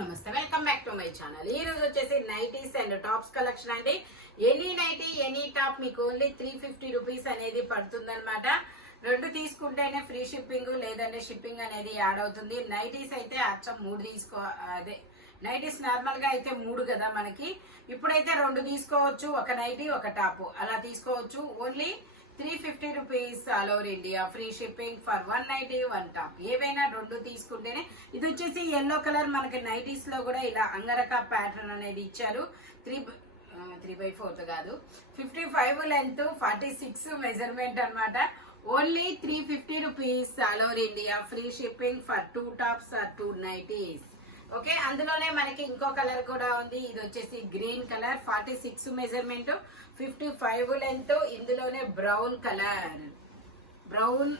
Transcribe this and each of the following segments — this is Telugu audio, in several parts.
నమస్తే, welcome back to my channel. ఈ రోజు వచ్చేసి నైటీస్ అండ్ టాప్స్ కలెక్షన్ అండి. ఎనీ నైటీ ఎనీ టాప్ మీకు ఓన్లీ 350 రూపీస్ అనేది పడుతుందన్నమాట. రెండు తీసుకుంటేనే ఫ్రీ షిప్పింగ్ లేదంటే షిప్పింగ్ అనేది యాడ్ అవుతుంది. నైటీస్ అయితే అచ్చం 3 అదే నైటీస్ నార్మల్ గా అయితే 3 కదా మనకి. ఇప్పుడైతే 2 తీసుకోవచ్చు, ఒక నైటీ ఒక టాప్ అలా తీసుకోవచ్చు. Only 350 rupees all over India, free shipping for 1 nighty 1 top. ఏవైనా 2 తీసుకుంటేనే. ఇది వచ్చేసి ఎల్లో కలర్, మనకి నైటీస్ లో కూడా ఇలా అంగరక ప్యాటర్న్ అనేది ఇచ్చారు. 3/4 కాదు, 55 లెంత్, 46 మెజర్మెంట్ అన్నమాట. Only 350 rupees all over India, free shipping for 2 tops or 2 nighties. Okay, అందులోనే మనకి ఇంకో కలర్ కూడా ఉంది. ఇది వచ్చేసి గ్రీన్ కలర్, 46 మెజర్మెంట్, 55 లెంత్. ఇందులోనే brown colour, brown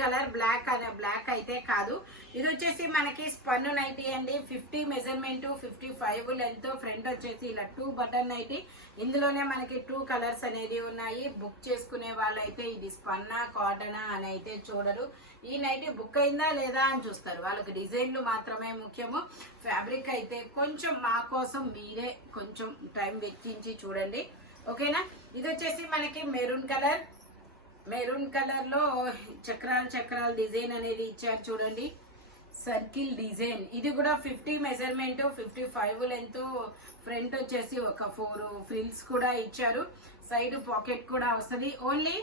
colour, black అయితే కాదు. ఇది వచ్చేసి మనకి స్పన్ నైటీ అండి. 50 మెజర్మెంట్, 55 లెంత్. ఫ్రంట్ వచ్చేసి ఇలా 2 బటన్ నైటీ. ఇందులోనే మనకి 2 కలర్స్ అనేది ఉన్నాయి. బుక్ చేసుకునే వాళ్ళైతే ఇది స్పన్నా కాటనా అని అయితే చూడరు. ఈ నైటీ బుక్ అయిందా లేదా అని చూస్తారు. వాళ్ళకి డిజైన్లు మాత్రమే ముఖ్యము. ఫ్యాబ్రిక్ అయితే కొంచెం మా కోసం మీరే కొంచెం టైం వెచ్చించి చూడండి, ఓకేనా. ఇది వచ్చేసి మనకి మెరూన్ కలర్ లో చక్రాల డిజైన్ అనేది ఇచ్చారు చూడండి, సర్కిల్ డిజైన్. ఇది కూడా 50 మెజర్మెంట్, 55 లెంత్. ఫ్రంట్ వచ్చేసి ఒక 4 ఫ్రిల్స్ కూడా ఇచ్చారు. సైడ్ పాకెట్ కూడా వస్తుంది. Only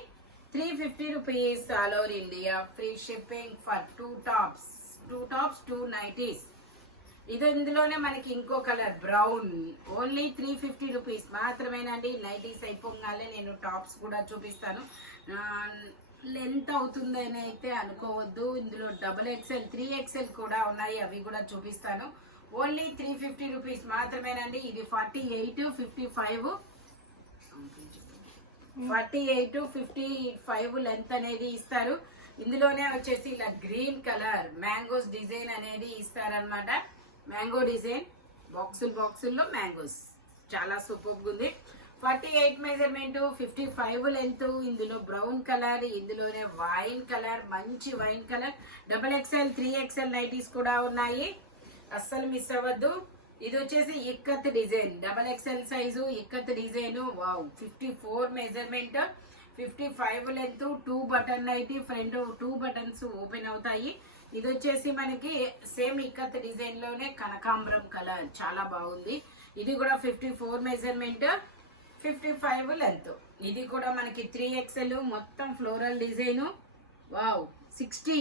350 rupees all over India, free shipping for 2 tops 2 nighties. ఇది ఇందులోనే మనకి ఇంకో కలర్ బ్రౌన్. ఓన్లీ 350 రూపీస్ మాత్రమేనండి. నైటీస్ అయిపోగానే నేను టాప్స్ కూడా చూపిస్తాను. లెంత్ అవుతుందని అయితే అనుకోవద్దు. ఇందులో XXL 3XL కూడా ఉన్నాయి, అవి కూడా చూపిస్తాను. ఓన్లీ 350 రూపీస్ మాత్రమేనండి. ఇది 48, 55 లెంత్ అనేది ఇస్తారు. ఇందులోనే వచ్చేసి ఇలా గ్రీన్ కలర్ మ్యాంగోస్ డిజైన్ అనేది ఇస్తారనమాట. మ్యాంగో డిజైన్, బాక్సుల్లో మ్యాంగోస్, చాలా సూపర్ ఉంది. 48 మెజర్మెంట్, 55 లెంత్. ఇందులో బ్రౌన్ కలర్, ఇందులోనే వైన్ కలర్, మంచి wine colour. XXL 3XL nighties కూడా ఉన్నాయి, అస్సలు మిస్ అవ్వద్దు. ఇది వచ్చేసి ikat design, XXL size ikat design. Wow, 54 measurement, 55 length, 2 button nighty. Front 2 buttons open అవుతాయి. ఇది వచ్చేసి మనకి సేమ్ ఇక్కత్ డిజైన్ లోనే కనకాంబరం కలర్, చాలా బాగుంది. ఇది కూడా 54 మెజర్మెంట్, 55 లెంత్. ఇది కూడా మనకి 3XL, మొత్తం ఫ్లోరల్ డిజైన్. వావ్, 60.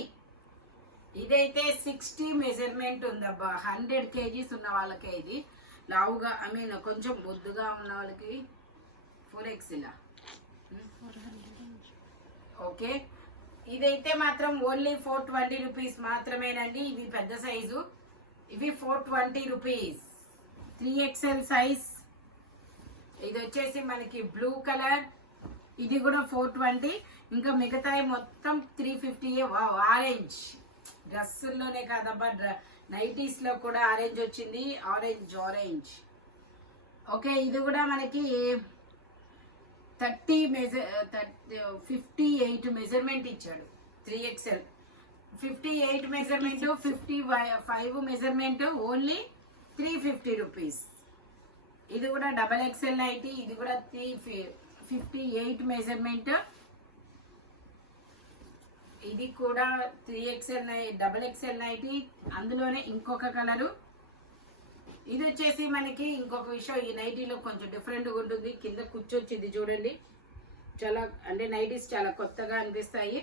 ఇదైతే 60 మెజర్మెంట్ ఉందబ్బా. 100 kgs ఉన్న వాళ్ళకే ఇది. లావుగా కొంచెం బొద్దుగా ఉన్న వాళ్ళకి 4XL. ఓకే, ఇదైతే మాత్రం ఓన్లీ 420 రూపీస్ మాత్రమేనండి. ఇవి పెద్ద సైజు, ఇవి 420 రూపీస్. 3XL size. ఇది వచ్చేసి మనకి బ్లూ కలర్, ఇది కూడా 420. ఇంకా మిగతాయి మొత్తం 350. ఆరెంజ్, డ్రెస్సుల్లోనే కాదబ్బా, నైటీస్ లో కూడా ఆరెంజ్ వచ్చింది. ఆరెంజ్. ఓకే, ఇది కూడా మనకి 58 మెజర్మెంట్ ఇచ్చాడు. 3XL 58 measurement, 55 measurement. Only 350 rupees. ఇది కూడా XXL నైటీ. ఇది కూడా 58 మెజర్మెంట్. ఇది కూడా 3XL XXL నైటీ. అందులోనే ఇంకొక కలరు. ఇది వచ్చేసి మనకి ఇంకొక విషయం, ఈ నైటీలో కొంచెం డిఫరెంట్గా ఉంటుంది. కింద కూర్చొచ్చింది చూడండి, చాలా నైటీస్ చాలా కొత్తగా అనిపిస్తాయి.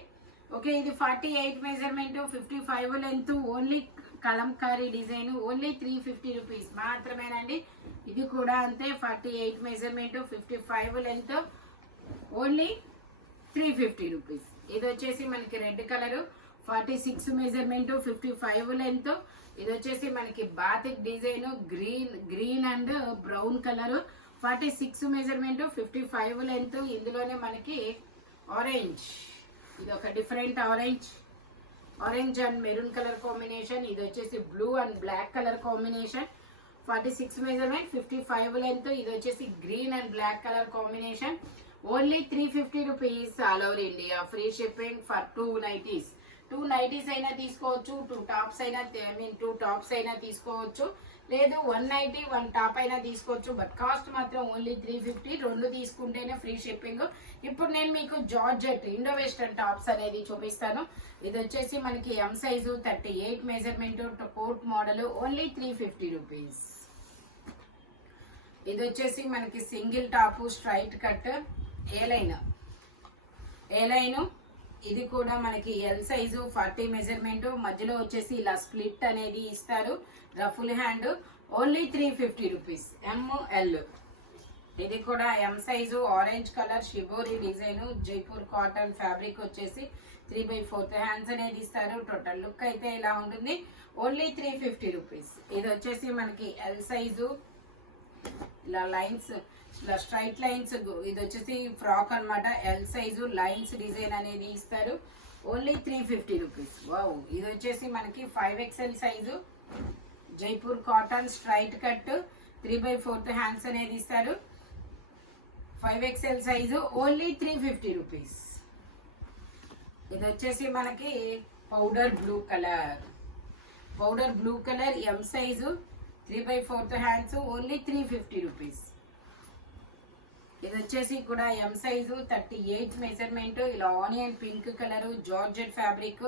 ఓకే, ఇది 48 measurement, 55 length. Only Kalamkari design. Only 350 rupees మాత్రమేనండి. ఇది కూడా అంతే, 48 మెజర్మెంట్, 55 లెంత్. Only 350 rupees. ఇది వచ్చేసి మనకి రెడ్ కలర్, 46 మెజర్మెంట్, 55 లెంత్. ఇది వచ్చేసి మనకి batik design, green and brown colour, 46 measurement, 55 length. ఇందులోనే మనకి ఆరెంజ్, ఇది ఒక different orange and maroon colour combination. ఇది వచ్చేసి blue and black colour combination, 46 measurement, 55 length. ఇది వచ్చేసి green and black colour combination. Only 350 rupees all over India, free shipping for 2 nighties. 2 nighties అయినా తీసుకోవచ్చు, 2 టాప్స్ అయినా టూ టాప్స్ అయినా తీసుకోవచ్చు, లేదు 1 నైటీ 1 టాప్ అయినా తీసుకోవచ్చు. బట్ కాస్ట్ మాత్రం ఓన్లీ 350. 2 తీసుకుంటేనే ఫ్రీ షిప్పింగ్. ఇప్పుడు నేను మీకు జార్జెట్ ఇండో వెస్టర్న్ టాప్స్ అనేది చూపిస్తాను. ఇది వచ్చేసి మనకి M size 38 measurement coat model, only 350 rupees. ఇది వచ్చేసి మనకి single top straight cut A line. ఇది కూడా మనకి ఎల్ సైజు 40 మెజర్మెంట్, మధ్యలో వచ్చేసి ఇలా స్ప్లిట్ అనేది ఇస్తారు, ruffle hand, only 350 rupees. ML. ఇది కూడా M size orange colour shibori design, Jaipur cotton fabric వచ్చేసి 3/4 హ్యాండ్స్ అనేది ఇస్తారు. టోటల్ లుక్ అయితే ఇలా ఉంటుంది, ఓన్లీ 350 రూపీస్. ఇది వచ్చేసి మనకి ఎల్ సైజు ఇలా లైన్స్, ఇలా స్ట్రైట్ లైన్స్. ఇది వచ్చేసి ఫ్రాక్ అన్నమాట. ఎల్ సైజు లైన్స్ డిజైన్ అనేది ఇస్తారు, ఓన్లీ 350 రూపీస్. వావ్. ఇది వచ్చేసి మనకి 5XL size Jaipur cotton straight cut 3/4 hands అనేది ఇస్తారు, 5XL సైజు, ఓన్లీ 350 రూపీస్. ఇది వచ్చేసి మనకి powder blue colour M size 3/4 hands, only 350 rupees. ఇది వచ్చేసి కూడా ఎం సైజు 38 మెజర్మెంట్, ఇలా onion pink colour georgette fabric,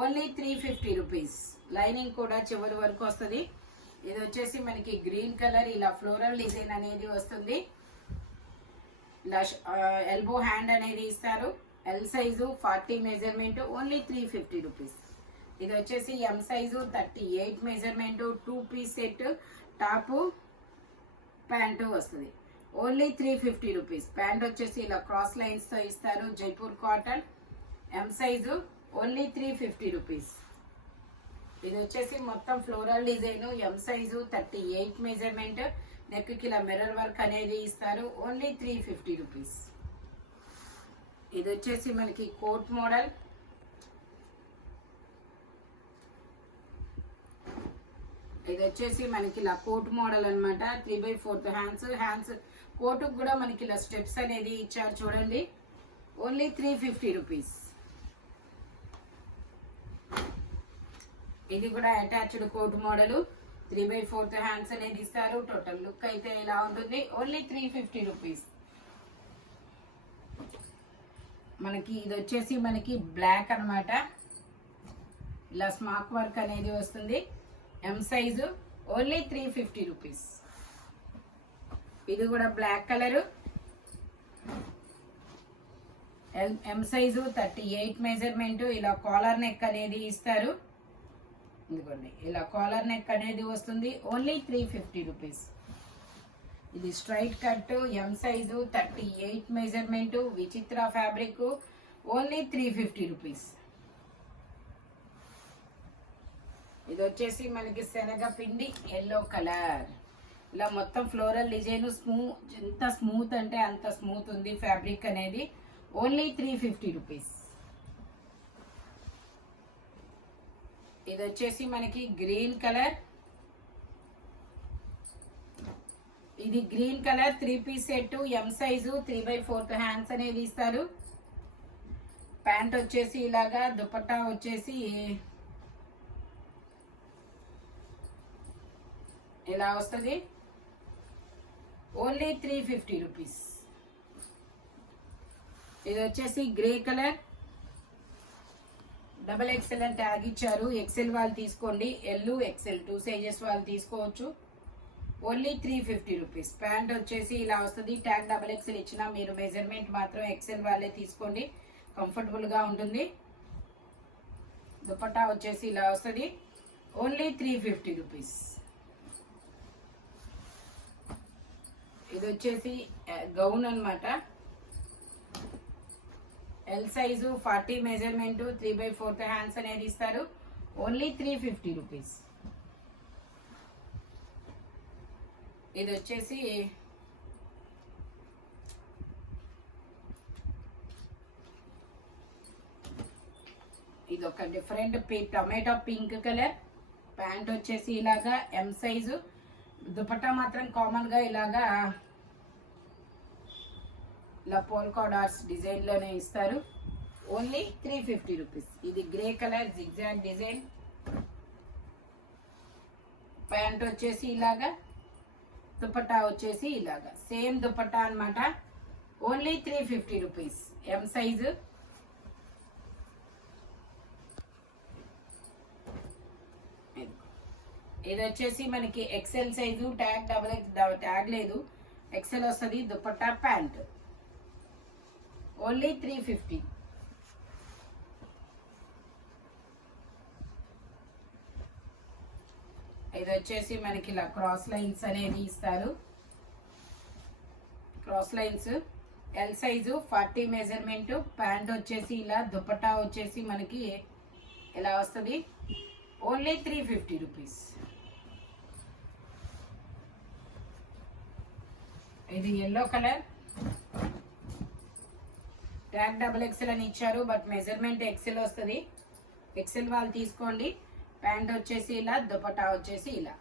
only 350 rupees. Lining కూడా చివరి వరకు వస్తుంది. ఇది వచ్చేసి మనకి గ్రీన్ కలర్, ఇలా ఫ్లోరల్ డిజైన్ అనేది వస్తుంది, ఇలా ఎల్బో హ్యాండ్ అనేది ఇస్తారు. L size 40 measurement, only 350 rupees. ఇది వచ్చేసి M size 38 measurement 2 piece set, top pant వస్తుంది, ఓన్లీ 350 రూపీస్. ప్యాంట్ వచ్చేసి ఇలా క్రాస్ లైన్స్ తో ఇస్తారు, Jaipur cotton, M size, only 350 rupees. ఇది వచ్చేసి మొత్తం ఫ్లోరల్ డిజైన్, ఎం సైజు 38 మెజర్మెంట్, నెక్ కి ఇలా మిర్రర్ వర్క్ అనేది ఇస్తారు, ఓన్లీ 350 రూపీస్. ఇది వచ్చేసి మనకి కోట్ మోడల్, ఇది వచ్చేసి మనకి ఇలా కోట్ మోడల్ అనమాట. 3/4 హ్యాండ్స్ కోటుకు కూడా మనకి ఇలా స్టెప్స్ అనేది ఇచ్చారు చూడండి, ఓన్లీ 350 రూపీస్. ఇది కూడా అటాచ్డ్ కోట్ మోడల్, 3/4 హ్యాండ్స్ అనేది ఇస్తారు. టోటల్ లుక్ అయితే ఇలా ఉంటుంది, ఓన్లీ 350 రూపీస్. మనకి ఇది వచ్చేసి మనకి బ్లాక్ అన్నమాట, ఇలా స్మాక్ వర్క్ అనేది వస్తుంది, ఎం సైజు, ఓన్లీ 350 రూపీస్. ఇది కూడా black colour, M size 38 measurement, ఇలా కాలర్ నెక్ అనేది ఇస్తారు. ఇదిగోండి, ఇలా కాలర్ నెక్ అనేది వస్తుంది, ఓన్లీ 350 రూపీస్. ఇది straight cut, M size 38 measurement, Vichitra fabric, only 350 rupees. ఇది వచ్చేసి మనకి శనగపిండి ఎల్లో కలర్, ఇలా మొత్తం ఫ్లోరల్ డిజైన్, ఎంత స్మూత్ అంటే అంత స్మూత్ ఉంది ఫ్యాబ్రిక్ అనేది, ఓన్లీ 350 రూపీస్. ఇది వచ్చేసి మనకి గ్రీన్ కలర్, ఇది green colour 3 piece set, M size 3/4 hands అనేది ఇస్తారు. ప్యాంట్ వచ్చేసి ఇలాగా, దుపట్టా వచ్చేసి ఇలా వస్తుంది, ఓన్లీ 350 రూపీస్. ఇది వచ్చేసి గ్రే కలర్, XXL అని ట్యాగ్ ఇచ్చారు, ఎక్సెల్ వాళ్ళు తీసుకోండి, ఎల్ XL 2 సైజెస్ వాళ్ళు తీసుకోవచ్చు, ఓన్లీ 350 రూపీస్. ప్యాంట్ వచ్చేసి ఇలా వస్తుంది, ట్యాగ్ XXL ఇచ్చిన మీరు మెజర్మెంట్ మాత్రం ఎక్సెల్ వాళ్ళే తీసుకోండి, కంఫర్టబుల్ గా ఉంటుంది. దుపట్టా వచ్చేసి ఇలా వస్తుంది, ఓన్లీ 350 రూపీస్. ఇది వచ్చేసి గౌన్ అన్నమాట, ఎల్ సైజు 40 మెజర్మెంట్, 3/4 హ్యాండ్స్ అనేది ఇస్తారు, ఓన్లీ 350 రూపీస్. ఇది వచ్చేసి ఇది ఒక different tomato pink colour, pant వచ్చేసి ఇలాగా ఎం సైజు, దుపట్టా మాత్రం కామన్ గా ఇలాగా ఇలా పోల్కా డాట్స్ డిజైన్ లోనే ఇస్తారు, ఓన్లీ 350 రూపీస్. ఇది grey colour zigzag design. Pant వచ్చేసి ఇలాగా, దుపట్టా వచ్చేసి ఇలాగా సేమ్ దుపట్టా అన్నమాట. Only 350 rupees. M size. ఇది వచ్చేసి మనకి XL size. Tag double X tag లేదు, ఎక్సెల్ వస్తుంది. Dupatta pant only 350. ఇది వచ్చేసి మనకి ఇలా క్రాస్ లైన్స్ అనేది ఇస్తారు. Cross lines L size 40 measurement. Pant వచ్చేసి ఇలా, దుపట్టా వచ్చేసి మనకి ఇలా వస్తుంది. Only 350 rupees. ఇది yellow colour. Tag double XL అని ఇచ్చారు, బట్ మెజర్మెంట్ ఎక్సెల్ వస్తుంది. ఎక్సెల్ వాళ్ళు తీసుకోండి. ప్యాంట్ వచ్చేసి ఇలా, దుపట్టా వచ్చేసి ఇలా.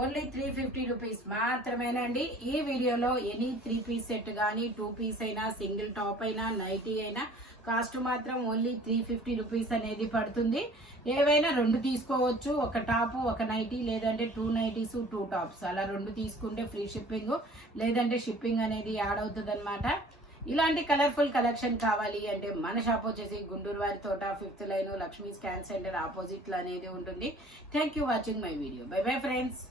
ఓన్లీ 350 రూపీస్ మాత్రమేనండి. ఈ వీడియోలో ఎనీ 3 పీస్ సెట్ కానీ 2 పీస్ అయినా, సింగిల్ టాప్ అయినా, నైటీ అయినా కాస్ట్ మాత్రం ఓన్లీ 350 రూపీస్ అనేది పడుతుంది. ఏవైనా 2 తీసుకోవచ్చు, ఒక టాప్ ఒక నైటీ, లేదంటే 2 నైటీస్ 2 టాప్స్, అలా 2 తీసుకుంటే ఫ్రీ షిప్పింగ్, లేదంటే షిప్పింగ్ అనేది యాడ్ అవుతుంది అనమాట. ఇలాంటి కలర్ఫుల్ కలెక్షన్ కావాలి అంటే మన షాప్ వచ్చేసి గుంటూరు వారి తోట 5th line Lakshmi scan centre opposite లో అనేది ఉంటుంది. Thank you watching my video. By bye friends.